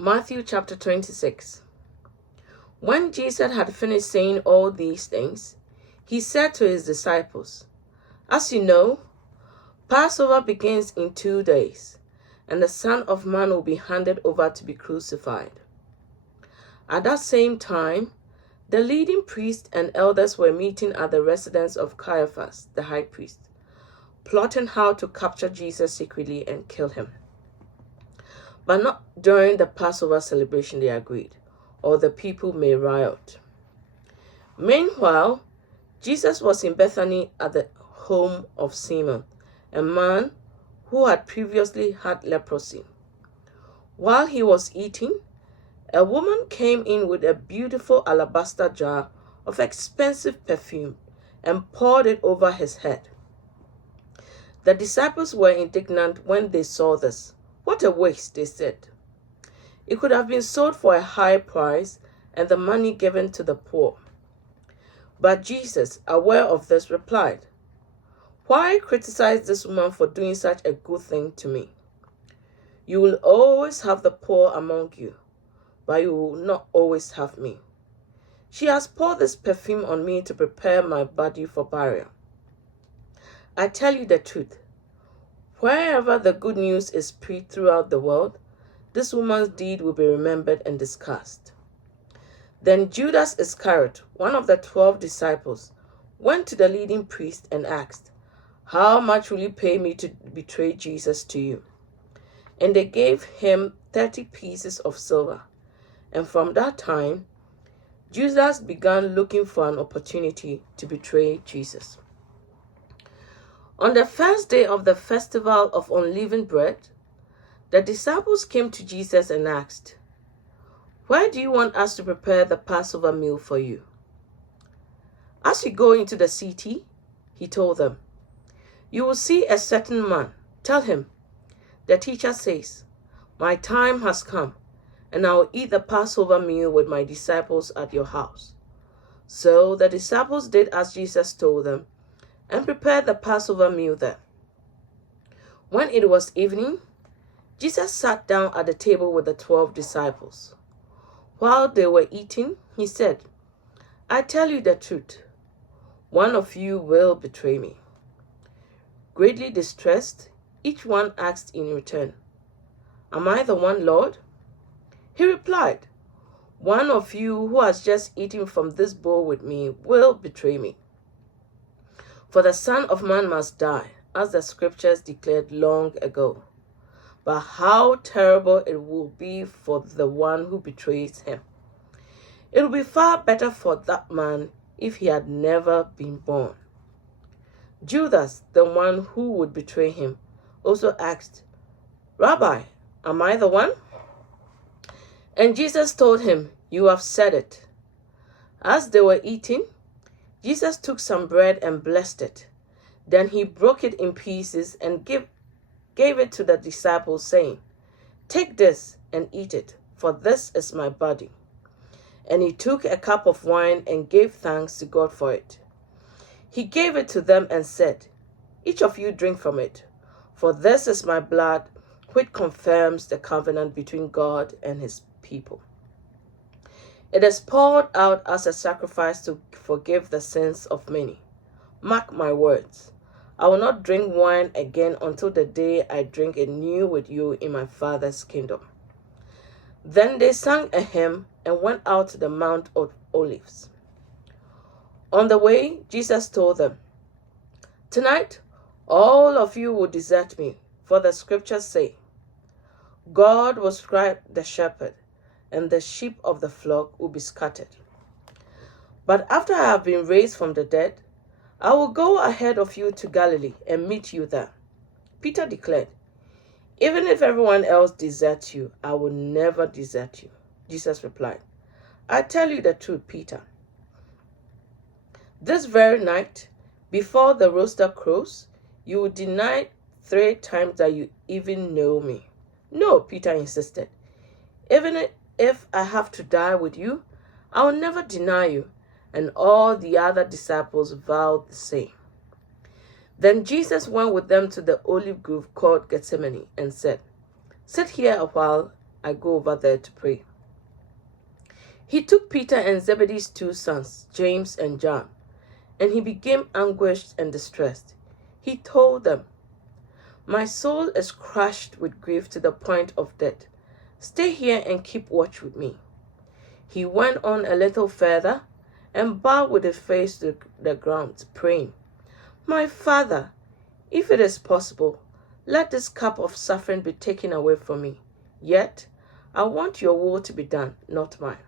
Matthew chapter 26. When Jesus had finished saying all these things, he said to his disciples, "As you know, Passover begins in 2 days, and the Son of Man will be handed over to be crucified." At that same time, the leading priests and elders were meeting at the residence of Caiaphas, the high priest, plotting how to capture Jesus secretly and kill him. But not during the Passover celebration, they agreed, or the people may riot. Meanwhile, Jesus was in Bethany at the home of Simon, a man who had previously had leprosy. While he was eating, a woman came in with a beautiful alabaster jar of expensive perfume and poured it over his head. The disciples were indignant when they saw this. "What a waste," they said. "It could have been sold for a high price and the money given to the poor." But Jesus, aware of this, replied, "Why criticize this woman for doing such a good thing to me? You will always have the poor among you, but you will not always have me. She has poured this perfume on me to prepare my body for burial. I tell you the truth, wherever the good news is preached throughout the world, this woman's deed will be remembered and discussed." Then Judas Iscariot, one of the 12 disciples, went to the leading priest and asked, "How much will you pay me to betray Jesus to you?" And they gave him 30 pieces of silver. And from that time, Judas began looking for an opportunity to betray Jesus. On the first day of the festival of unleavened bread, the disciples came to Jesus and asked, "Where do you want us to prepare the Passover meal for you?" "As you go into the city," he told them, "you will see a certain man. Tell him, 'The teacher says, my time has come, and I will eat the Passover meal with my disciples at your house.'" So the disciples did as Jesus told them and prepared the Passover meal there. When it was evening, Jesus sat down at the table with the 12 disciples. While they were eating, he said, "I tell you the truth, one of you will betray me." Greatly distressed, each one asked in return, "Am I the one, Lord?" He replied, "One of you who has just eaten from this bowl with me will betray me. For the Son of Man must die, as the scriptures declared long ago. But how terrible it will be for the one who betrays him. It would be far better for that man if he had never been born." Judas, the one who would betray him, also asked, "Rabbi, am I the one?" And Jesus told him, "You have said it." As they were eating, Jesus took some bread and blessed it. Then he broke it in pieces and gave it to the disciples, saying, "Take this and eat it, for this is my body." And he took a cup of wine and gave thanks to God for it. He gave it to them and said, "Each of you drink from it, for this is my blood, which confirms the covenant between God and his people. It is poured out as a sacrifice to forgive the sins of many. Mark my words, I will not drink wine again until the day I drink it new with you in my Father's kingdom." Then they sang a hymn and went out to the Mount of Olives. On the way, Jesus told them, "Tonight, all of you will desert me, for the scriptures say, 'God will strike the shepherd, and the sheep of the flock will be scattered.' But after I have been raised from the dead, I will go ahead of you to Galilee and meet you there." Peter declared, "Even if everyone else deserts you, I will never desert you." Jesus replied, "I tell you the truth, Peter. This very night, before the rooster crows, you will deny 3 times that you even know me." "No," Peter insisted. "Even if I have to die with you, I will never deny you." And all the other disciples vowed the same. Then Jesus went with them to the olive grove called Gethsemane and said, "Sit here a while I go over there to pray. He took Peter and Zebedee's 2 sons, James and John, and he became anguished and distressed. He told them, "My soul is crushed with grief to the point of death. Stay here and keep watch with me." He went on a little further and bowed with his face to the ground, praying, "My Father, if it is possible, let this cup of suffering be taken away from me. Yet, I want your will to be done, not mine."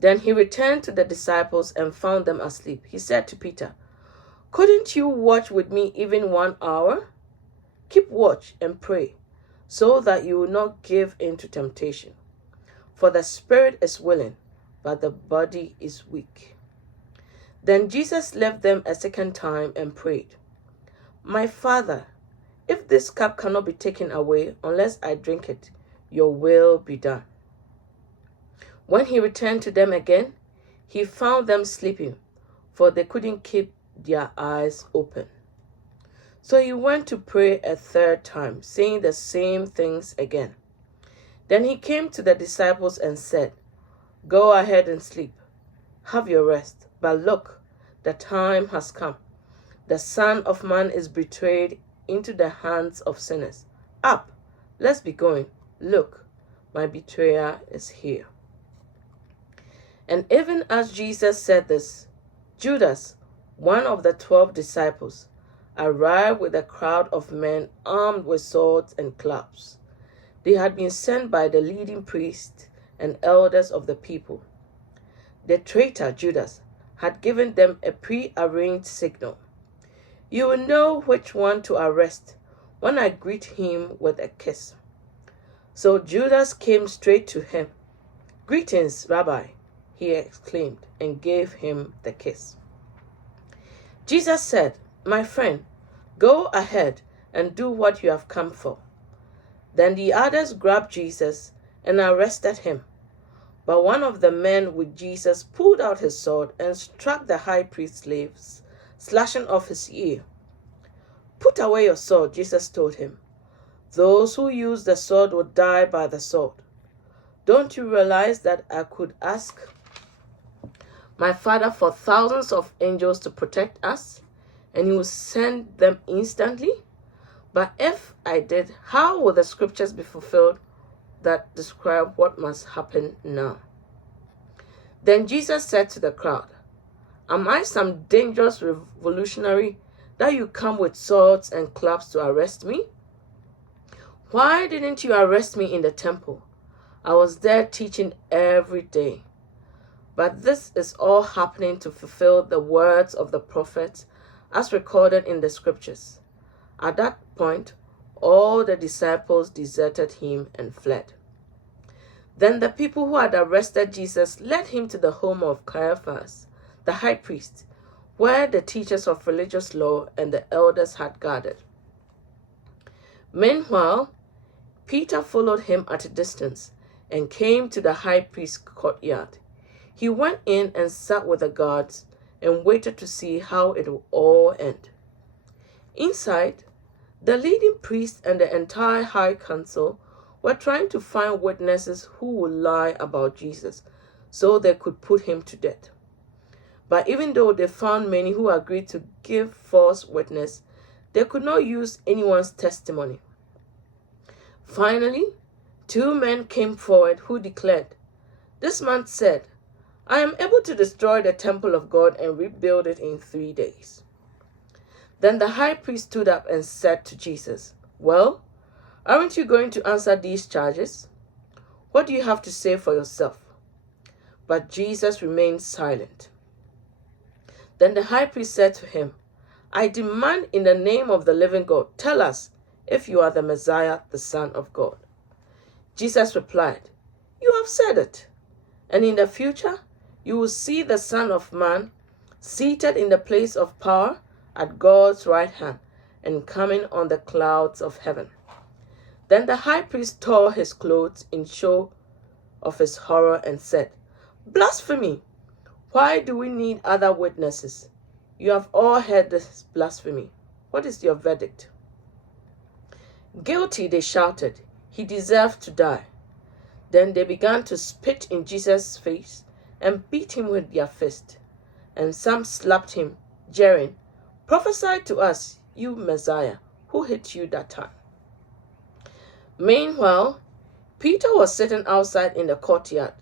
Then he returned to the disciples and found them asleep. He said to Peter, "Couldn't you watch with me even 1 hour? Keep watch and pray, so that you will not give in to temptation. For the spirit is willing, but the body is weak." Then Jesus left them a second time and prayed, "My Father, if this cup cannot be taken away unless I drink it, your will be done." When he returned to them again, he found them sleeping, for they couldn't keep their eyes open. So he went to pray a third time, saying the same things again. Then he came to the disciples and said, "Go ahead and sleep. Have your rest. But look, the time has come. The Son of Man is betrayed into the hands of sinners. Up, let's be going. Look, my betrayer is here." And even as Jesus said this, Judas, one of the 12 disciples, arrived with a crowd of men armed with swords and clubs. They had been sent by the leading priests and elders of the people. The traitor Judas had given them a pre-arranged signal. "You will know which one to arrest when I greet him with a kiss." So Judas came straight to him. "Greetings, Rabbi," he exclaimed, and gave him the kiss. Jesus said, "My friend, go ahead and do what you have come for." Then the others grabbed Jesus and arrested him. But one of the men with Jesus pulled out his sword and struck the high priest's slaves, slashing off his ear. "Put away your sword," Jesus told him. "Those who use the sword will die by the sword. Don't you realize that I could ask my Father for thousands of angels to protect us, and he will send them instantly? But if I did, how will the scriptures be fulfilled that describe what must happen now?" Then Jesus said to the crowd, "Am I some dangerous revolutionary that you come with swords and clubs to arrest me? Why didn't you arrest me in the temple? I was there teaching every day." But this is all happening to fulfill the words of the prophets as recorded in the scriptures. At that point, all the disciples deserted him and fled. Then the people who had arrested Jesus led him to the home of Caiaphas, the high priest, where the teachers of religious law and the elders had gathered. Meanwhile, Peter followed him at a distance and came to the high priest's courtyard. He went in and sat with the guards and waited to see how it would all end. Inside, the leading priest and the entire high council were trying to find witnesses who would lie about Jesus so they could put him to death. But even though they found many who agreed to give false witness, they could not use anyone's testimony. Finally, 2 men came forward who declared, "This man said, I am able to destroy the temple of God and rebuild it in 3 days." Then the high priest stood up and said to Jesus, "Well, aren't you going to answer these charges? What do you have to say for yourself?" But Jesus remained silent. Then the high priest said to him, "I demand in the name of the living God, tell us if you are the Messiah, the Son of God." Jesus replied, "You have said it. And in the future, you will see the Son of Man seated in the place of power at God's right hand and coming on the clouds of heaven." Then the high priest tore his clothes in show of his horror and said, "Blasphemy! Why do we need other witnesses? You have all heard this blasphemy. What is your verdict?" "Guilty," they shouted. he deserved to die. Then they began to spit in Jesus' face and beat him with their fists. And some slapped him, jeering, "Prophesy to us, you Messiah, who hit you that time?" Meanwhile, Peter was sitting outside in the courtyard.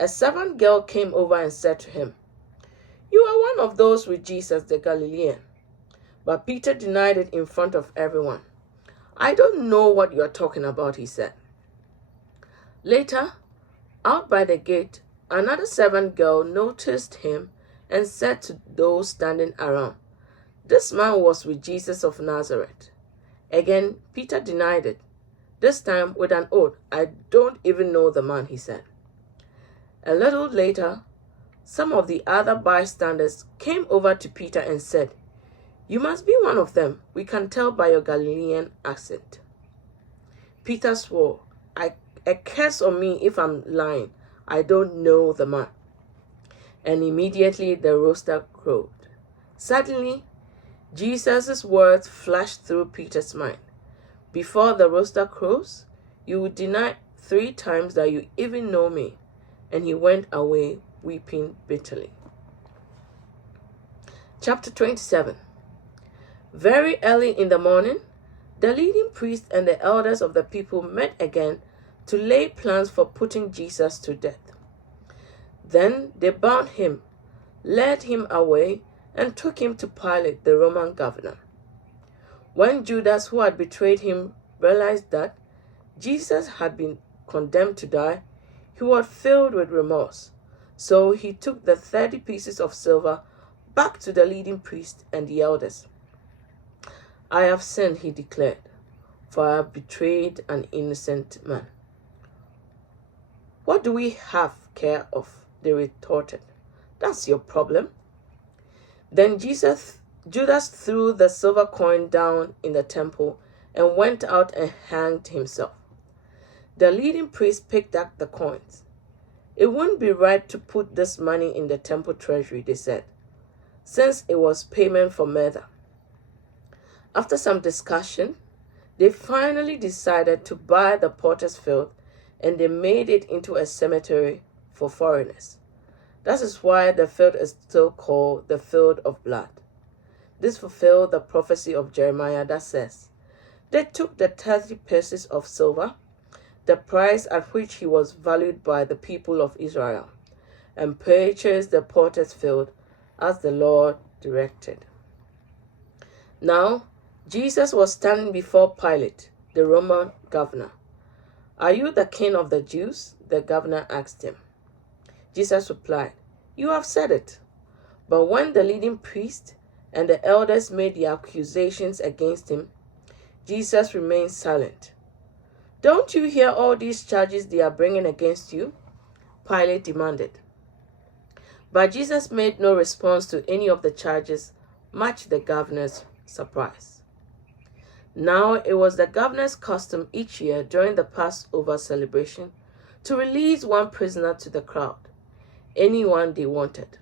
A servant girl came over and said to him, "You are one of those with Jesus the Galilean." But Peter denied it in front of everyone. "I don't know what you are talking about," he said. Later, out by the gate, another servant girl noticed him and said to those standing around, "This man was with Jesus of Nazareth." Again, Peter denied it, this time with an oath. "I don't even know the man," he said. A little later, some of the other bystanders came over to Peter and said, "You must be one of them. We can tell by your Galilean accent." Peter swore, A curse on me if I'm lying. I don't know the man." And immediately the rooster crowed. Suddenly, Jesus' words flashed through Peter's mind. "Before the rooster crows, you will deny 3 times that you even know me." And he went away weeping bitterly. Chapter 27. Very early in the morning, the leading priests and the elders of the people met again to lay plans for putting Jesus to death. Then they bound him, led him away, and took him to Pilate, the Roman governor. When Judas, who had betrayed him, realized that Jesus had been condemned to die, he was filled with remorse. So he took the 30 pieces of silver back to the leading priests and the elders. "I have sinned," he declared, "for I have betrayed an innocent man." "What do we have care of?" they retorted. "That's your problem." Then Judas threw the silver coin down in the temple and went out and hanged himself. The leading priest picked up the coins. "It wouldn't be right to put this money in the temple treasury," they said, "since it was payment for murder." After some discussion, they finally decided to buy the potter's field, and they made it into a cemetery for foreigners. That is why the field is still called the Field of Blood. This fulfilled the prophecy of Jeremiah that says, "They took the 30 pieces of silver, the price at which he was valued by the people of Israel, and purchased the potter's field as the Lord directed." Now, Jesus was standing before Pilate, the Roman governor. "Are you the king of the Jews?" the governor asked him. Jesus replied, "You have said it." But when the leading priest and the elders made the accusations against him, Jesus remained silent. "Don't you hear all these charges they are bringing against you?" Pilate demanded. But Jesus made no response to any of the charges, much to the governor's surprise. Now it was the governor's custom each year during the Passover celebration to release one prisoner to the crowd, anyone they wanted.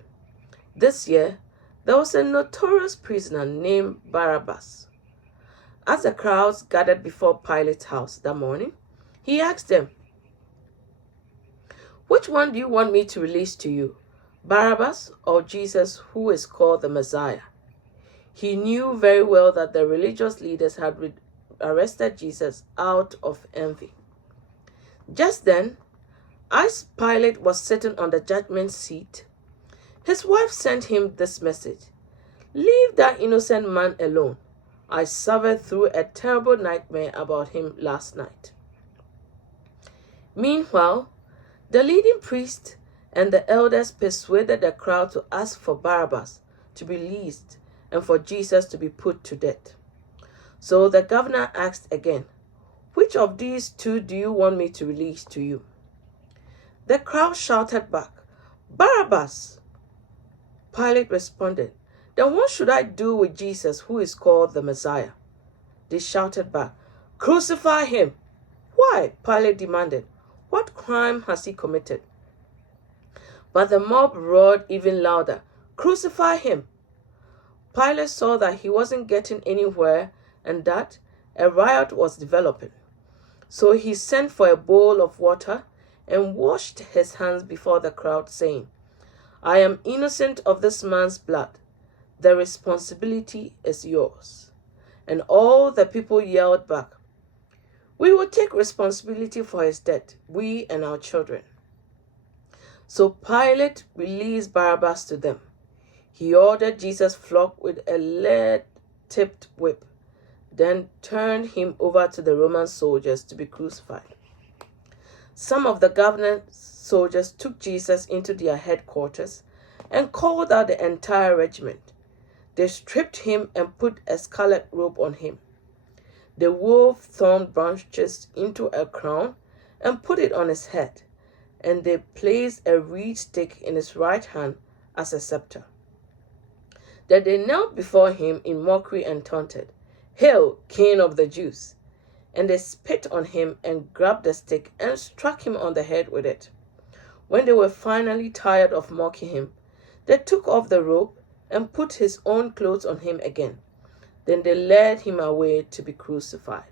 This year, there was a notorious prisoner named Barabbas. As the crowds gathered before Pilate's house that morning, he asked them, "Which one do you want me to release to you, Barabbas or Jesus, who is called the Messiah?" He knew very well that the religious leaders had arrested Jesus out of envy. Just then, as Pilate was sitting on the judgment seat, his wife sent him this message: "Leave that innocent man alone. I suffered through a terrible nightmare about him last night." Meanwhile, the leading priest and the elders persuaded the crowd to ask for Barabbas to be released and for Jesus to be put to death. So the governor asked again, "Which of these 2 do you want me to release to you?" The crowd shouted back, "Barabbas!" Pilate responded, "Then what should I do with Jesus, who is called the Messiah?" They shouted back, "Crucify him!" "Why?" Pilate demanded. "What crime has he committed?" But the mob roared even louder, "Crucify him!" Pilate saw that he wasn't getting anywhere and that a riot was developing. So he sent for a bowl of water and washed his hands before the crowd, saying, I am innocent of this man's blood. The responsibility is yours. And all the people yelled back, We will take responsibility for his death, we and our children. So Pilate released Barabbas to them. He ordered Jesus flogged with a lead-tipped whip, then turned him over to the Roman soldiers to be crucified. Some of the governor's soldiers took Jesus into their headquarters and called out the entire regiment. They stripped him and put a scarlet robe on him. They wove thorn branches into a crown and put it on his head, and they placed a reed stick in his right hand as a scepter. Then they knelt before him in mockery and taunted, Hail, King of the Jews! And they spit on him and grabbed the stick and struck him on the head with it. When they were finally tired of mocking him, they took off the robe and put his own clothes on him again. Then they led him away to be crucified.